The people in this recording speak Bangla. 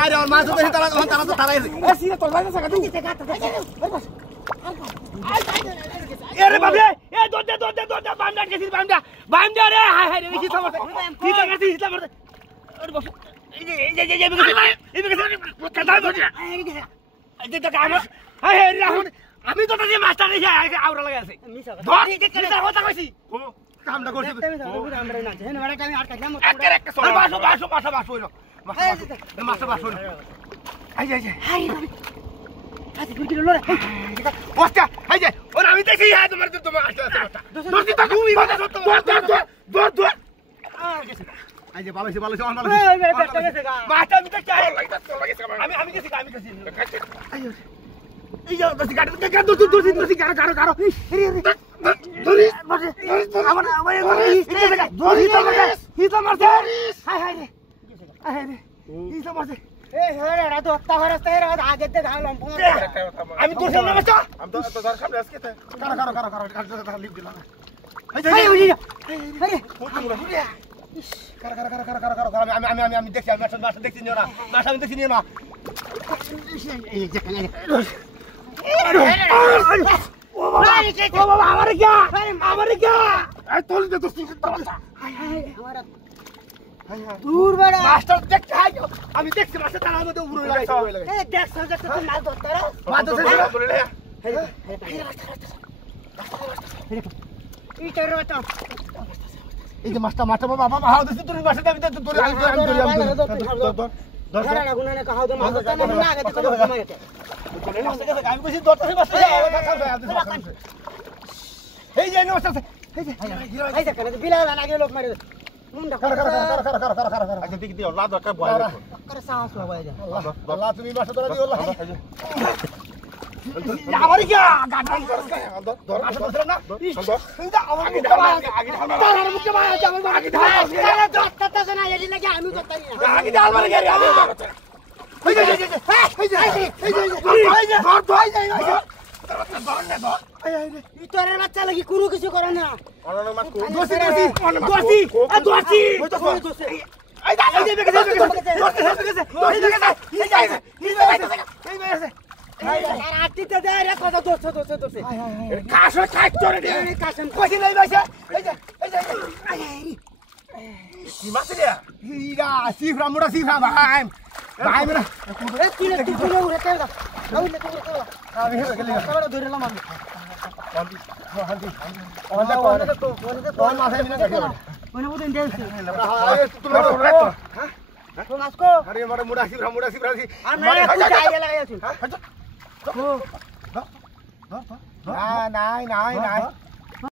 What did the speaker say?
আরে আর মাছ ধরে তারা তারা এ সিরে তোর ভাই না তুই আরে বাবরে এ দৌড় বামডা গেছিস বামডা রে হাই হাই রে কি সমস্যা হিতা মারতে আরে বস এই কথা ধরে এই যে টাকা আমার হাই হাই রাহুল আমি তো তাকে মাস্টার রে আউরা লাগা আছে ধর মিছা কথা কইছি ও কামটা করছিস আমরা না হেন বড় টাইম আর কাজলাম বাসো হইলো মাছ আই হাই আজ বিরকিলো লড়া বসটা এই যে ওর আমি দেখি হ্যাঁ তোমার আসতে দোস্তি তো তুমি কথা সত্য দর এই যে ভালো অন ভালো মাছ আমি তো চাই আমি গেছি এই যে দোস্তি কাট দোস্তি কারো ধরি আমার হিতা মারছে হাই রে হিতা মারছে এ হেরে রা তো হত্তা হরস্তে রে আগে তে ধালম আমি তোর সামনে বসা আমি তো তোর সামনে আজকে তে কার লিপ দিলাম এই ওই আরে কার আমি দেখছি আমি মাছ দেখছি না মাছ আমি দেখছি না এই যে ও বাবা আমার কি এই তোল দে তো সিস্টেম হাই আমার দূর বড় মাস্টার দেখতে হাই আমি দেখছি মাস্টার তার মধ্যে উপরে লাগাইছে এই দেখছ তুই মাছ ধরতে রে মাছ ধরতে বলে রে এই তোর রটা এই যে মাস্টার বাবা হাও দিছ তুই মাস্টার আমি তো তোরে আমি ধর না গুনা না কাহাও দে মাছ ধরতে না আগে তো কমা গেছে আমি কইছি ধরতে মাস্টার এই যে মাস্টার এই যে কেন বিলাল লাগে লোক মারে মুন্ডা কর আচ্ছা ঠিক দিও লাদ একটা ভয় করে সাহস হবে এই আল্লাহ তুমি মাসে ধরে দিও আল্লাহ আমার কি গাড়ি ধর ধর না এইটা আমার আগে তার মুখে মারা যাবে আগে ধর ধরতে না এলি লাগে আমি ধরতাই না আগে ডাল মারে গেরি আগে তোরের বাচ্চা লাগি কোনো কিছু করে না নাই